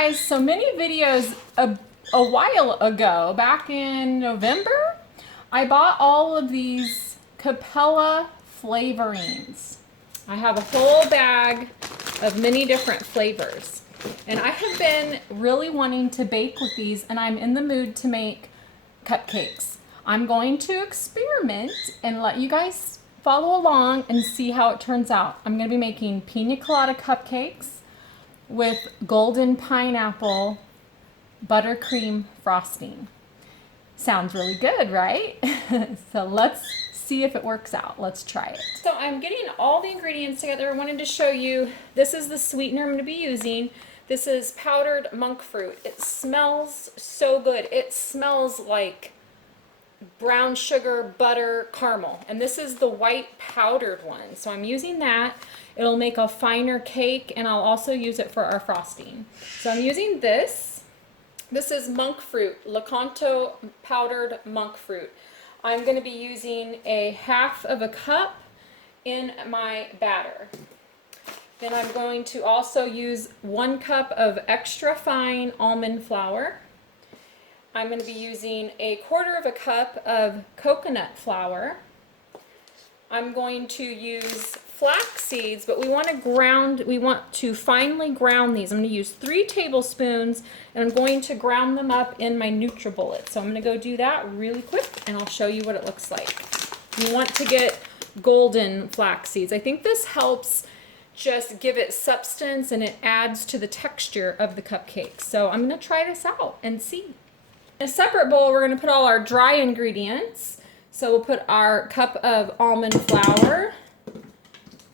guys, so many videos a while ago, back in November, I bought all of these Capella flavorings. I have a whole bag of many different flavors. And I have been really wanting to bake with these, and I'm in the mood to make cupcakes. I'm going to experiment and let you guys follow along and see how it turns out. I'm going to be making pina colada cupcakes with golden pineapple buttercream frosting. Sounds really good, right? So let's see if it works out. Let's try it. So I'm getting all the ingredients together. I wanted to show you, this is the sweetener I'm going to be using. This is powdered monk fruit. It smells so good. It smells like brown sugar, butter, caramel. And this is the white powdered one. So I'm using that. It'll make a finer cake, and I'll also use it for our frosting. So I'm using this. This is monk fruit, lakanto powdered monk fruit. I'm going to be using a half of a cup in my batter. Then I'm going to also use 1 cup of extra fine almond flour. I'm going to be using a 1/4 of a cup of coconut flour. I'm going to use flax seeds, but we want to finely ground these. I'm going to use 3 tablespoons, and I'm going to ground them up in my NutriBullet. So I'm going to go do that really quick, and I'll show you what it looks like. You want to get golden flax seeds. I think this helps just give it substance, and it adds to the texture of the cupcake. So I'm going to try this out and see. In a separate bowl, we're going to put all our dry ingredients. So we'll put our cup of almond flour,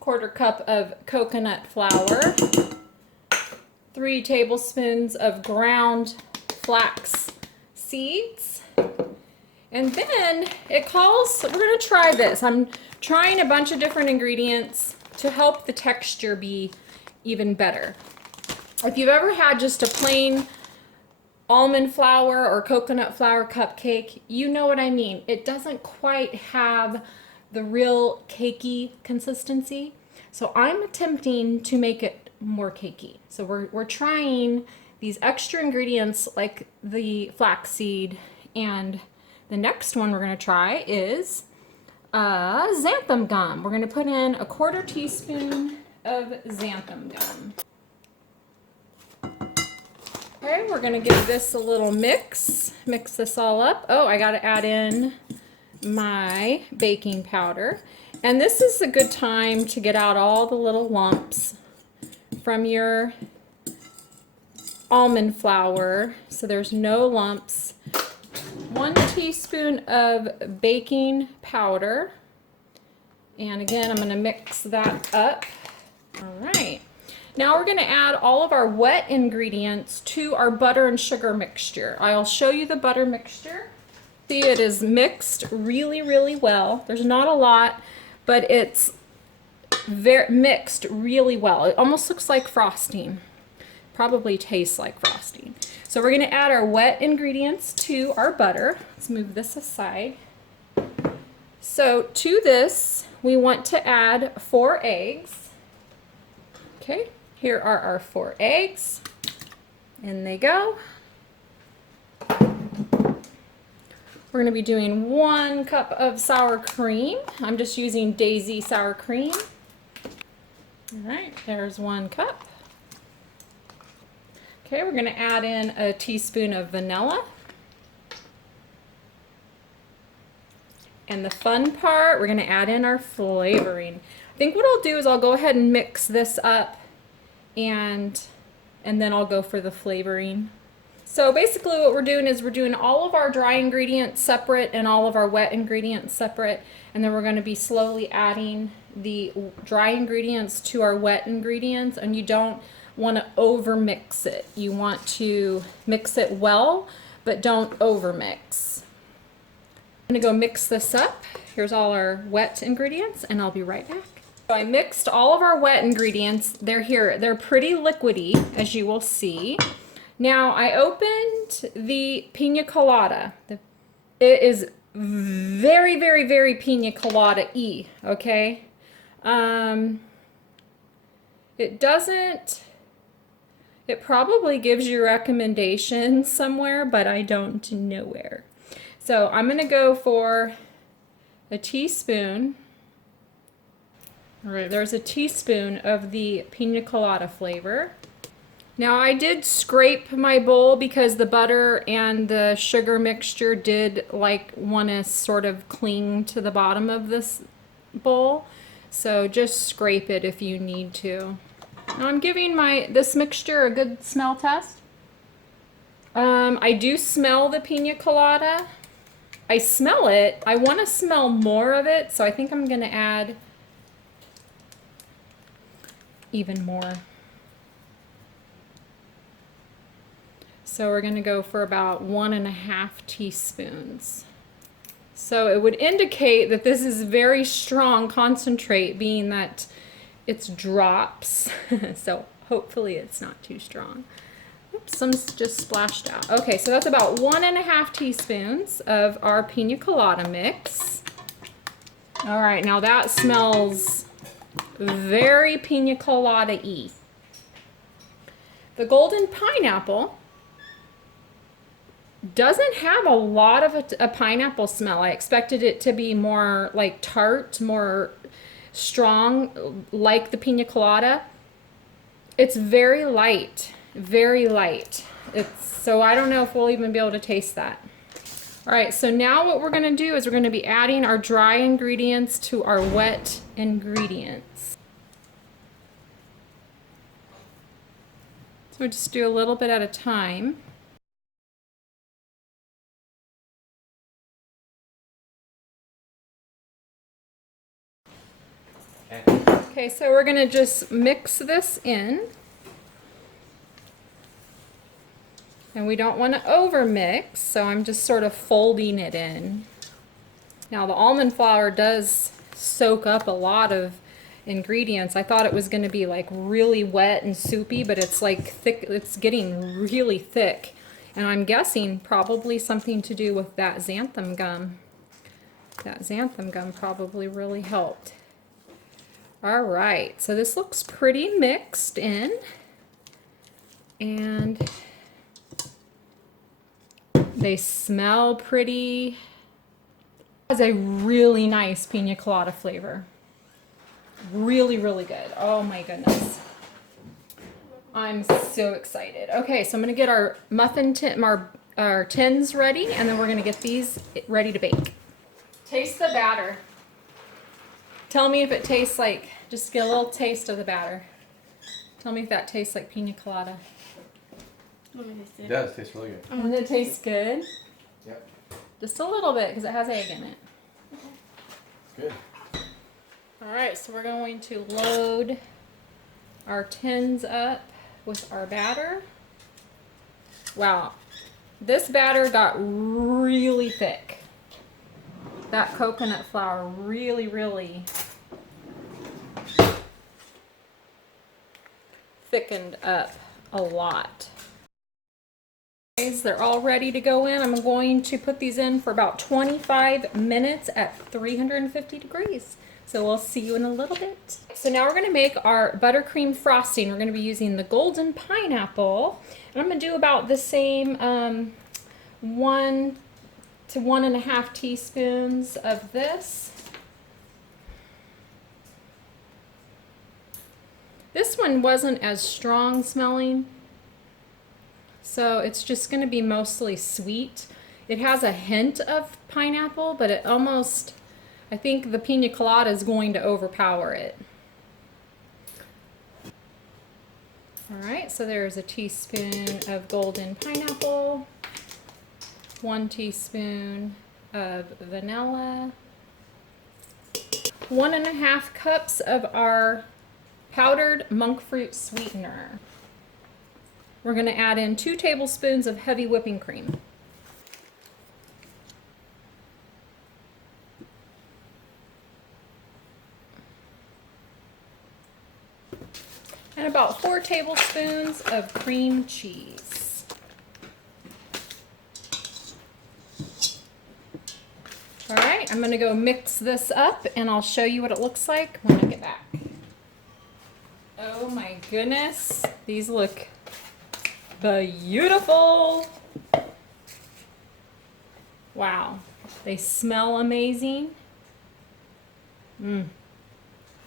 1/4 cup of coconut flour, 3 tablespoons of ground flax seeds, and then we're going to try this. I'm trying a bunch of different ingredients to help the texture be even better. If you've ever had just a plain almond flour or coconut flour cupcake, you know what I mean. It doesn't quite have the real cakey consistency. So I'm attempting to make it more cakey. So we're trying these extra ingredients like the flaxseed, and the next one we're going to try is xanthan gum. We're going to put in a 1/4 teaspoon of xanthan gum. Okay, we're going to give this a little mix this all up. Oh, I got to add in my baking powder. And this is a good time to get out all the little lumps from your almond flour so there's no lumps. 1 teaspoon of baking powder. And again, I'm going to mix that up. All right. Now we're going to add all of our wet ingredients to our butter and sugar mixture. I'll show you the butter mixture. See, it is mixed really, really well. There's not a lot, but it's mixed really well. It almost looks like frosting. Probably tastes like frosting. So we're going to add our wet ingredients to our butter. Let's move this aside. So to this, we want to add 4 eggs. Okay, here are our 4 eggs. In they go. We're going to be doing 1 cup of sour cream. I'm just using Daisy sour cream. All right, there's 1 cup. Okay, we're going to add in a teaspoon of vanilla. And the fun part, we're going to add in our flavoring. I think what I'll do is I'll go ahead and mix this up, and then I'll go for the flavoring. So basically what we're doing is we're doing all of our dry ingredients separate and all of our wet ingredients separate, and then we're going to be slowly adding the dry ingredients to our wet ingredients, and you don't want to over mix it. You want to mix it well, but don't over mix. I'm going to go mix this up. Here's all our wet ingredients, and I'll be right back. So I mixed all of our wet ingredients. They're here. They're pretty liquidy, as you will see. Now I opened the pina colada. It is very, very, very pina colada-y, okay? It doesn't It probably gives you recommendations somewhere, but I don't know where. So I'm gonna go for a teaspoon. All right, there's a teaspoon of the pina colada flavor. Now I did scrape my bowl because the butter and the sugar mixture did like want to sort of cling to the bottom of this bowl. So just scrape it if you need to. Now I'm giving this mixture a good smell test. I do smell the pina colada. I smell it. I want to smell more of it, so I think I'm going to add even more. So we're going to go for about 1.5 teaspoons. So it would indicate that this is very strong concentrate, being that it's drops. So hopefully it's not too strong. Oops, some's just splashed out. Okay, so that's about 1.5 teaspoons of our pina colada mix. All right, now that smells very pina colada-y. The golden pineapple doesn't have a lot of a pineapple smell. I expected it to be more like tart, more strong, like the pina colada. It's very light, very light. So I don't know if we'll even be able to taste that. All right, so now what we're gonna do is we're gonna be adding our dry ingredients to our wet ingredients. So just do a little bit at a time. Okay, so we're gonna just mix this in. And we don't want to over mix, so I'm just sort of folding it in. Now the almond flour does soak up a lot of ingredients. I thought it was gonna be like really wet and soupy, but it's like thick, it's getting really thick. And I'm guessing probably something to do with that xanthan gum. That xanthan gum probably really helped. All right, so this looks pretty mixed in, and they smell pretty. It has a really nice pina colada flavor. Really, really good. Oh my goodness. I'm so excited. Okay, so I'm gonna get our muffin tin, our tins ready, and then we're gonna get these ready to bake. Taste the batter. Tell me if it tastes like, just get a little taste of the batter. Tell me if that tastes like pina colada. It does taste really good. Does it taste good? Yep. Just a little bit because it has egg in it. It's good. All right, so we're going to load our tins up with our batter. Wow, this batter got really thick. That coconut flour really, really thickened up a lot. They're all ready to go in. I'm going to put these in for about 25 minutes at 350 degrees. So we'll see you in a little bit. So now we're going to make our buttercream frosting. We're going to be using the golden pineapple. And I'm going to do about the same 1 to 1.5 teaspoons of this. This one wasn't as strong smelling, so it's just going to be mostly sweet. It has a hint of pineapple, but it almost, I think the pina colada is going to overpower it. All right, so there's a teaspoon of golden pineapple, 1 teaspoon of vanilla, 1.5 cups of our powdered monk fruit sweetener. We're going to add in 2 tablespoons of heavy whipping cream. And about 4 tablespoons of cream cheese. All right, I'm going to go mix this up and I'll show you what it looks like when I get back. Oh my goodness, these look beautiful. Wow, they smell amazing.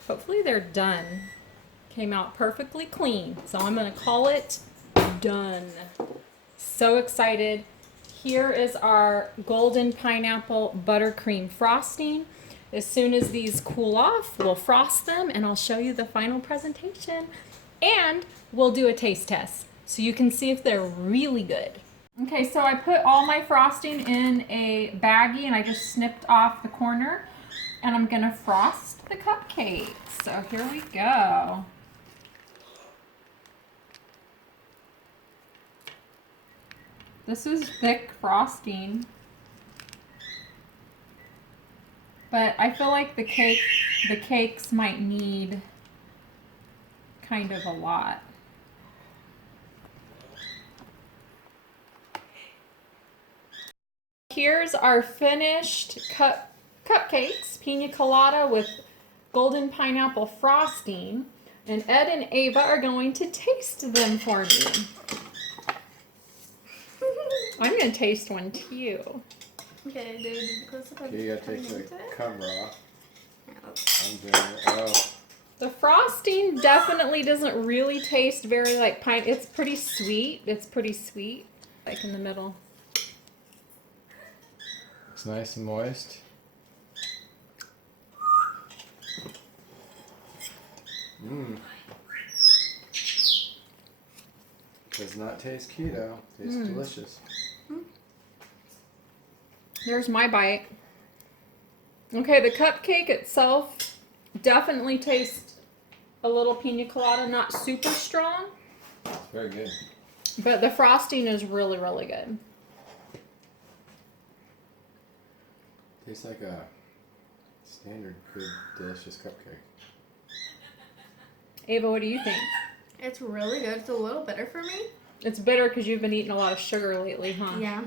Hopefully they're done. Came out perfectly clean. So I'm gonna call it done. So excited. Here is our golden pineapple buttercream frosting. As soon as these cool off, we'll frost them and I'll show you the final presentation. And we'll do a taste test so you can see if they're really good. Okay, so I put all my frosting in a baggie and I just snipped off the corner and I'm gonna frost the cupcakes. So here we go. This is thick frosting, but I feel like the cakes might need kind of a lot. Here's our finished cupcakes, pina colada with golden pineapple frosting, and Ed and Ava are going to taste them for me. I'm going to taste one too. Okay, dude, close up. Okay, you gotta take the cover off. Yeah, I'm doing it. Oh. The frosting definitely doesn't really taste very like pine. It's pretty sweet. It's pretty sweet, like in the middle. It's nice and moist. Does not taste keto. Tastes delicious. There's my bite. Okay, the cupcake itself definitely tastes a little pina colada, not super strong, It's very good. but the frosting is really, really good. Tastes like a standard good delicious cupcake. Ava, what do you think? it's really good. It's a little bitter for me. It's bitter because you've been eating a lot of sugar lately, huh? Yeah.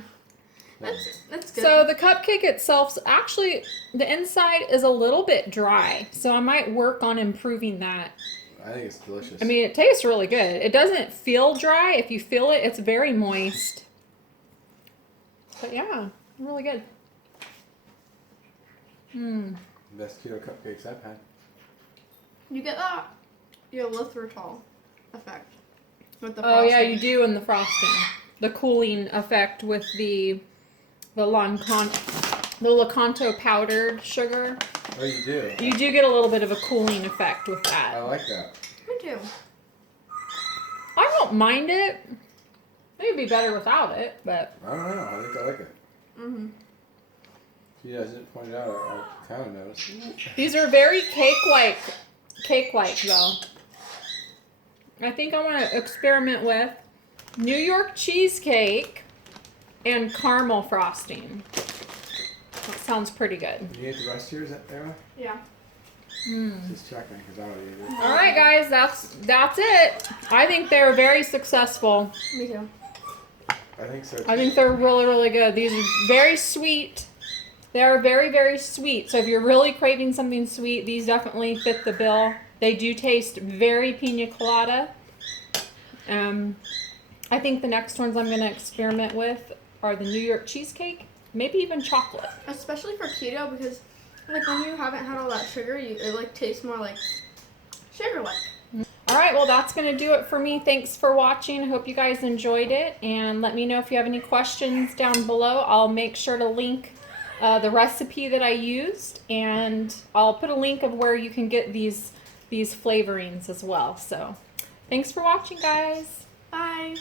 That's good. So the cupcake itself, actually, the inside is a little bit dry. So I might work on improving that. I think it's delicious. I mean, it tastes really good. It doesn't feel dry. If you feel it, it's very moist. But yeah, really good. Best keto cupcakes I've had. you get that erythritol effect with the Oh yeah, frosting. you do in the frosting. The cooling effect with the lakanto powdered sugar. Oh, you do? You do get a little bit of a cooling effect with I that. like that. Me too. I don't mind it. It'd be better without it, but I don't know. I think I like it. Mm-hmm. If you guys didn't point it out, I kind of noticed. these are very cake-like though. I think I want to experiment with New York cheesecake and caramel frosting. That sounds pretty good. You ate the rest of yours, Era? Yeah. Just checking, because I would eat it. All right, guys, that's it. I think they're very successful. Me too. I think so, too. I think they're really, really good. These are very sweet. They are very, very sweet. So if you're really craving something sweet, these definitely fit the bill. They do taste very pina colada. I think the next ones I'm going to experiment with are the New York cheesecake, maybe even chocolate. Especially for keto, because like when you haven't had all that sugar, it like tastes more like sugar-like. All right, well, that's going to do it for me. Thanks for watching. I hope you guys enjoyed it. And let me know if you have any questions down below. I'll make sure to link the recipe that I used, and I'll put a link of where you can get these flavorings as well. So thanks for watching, guys. Bye.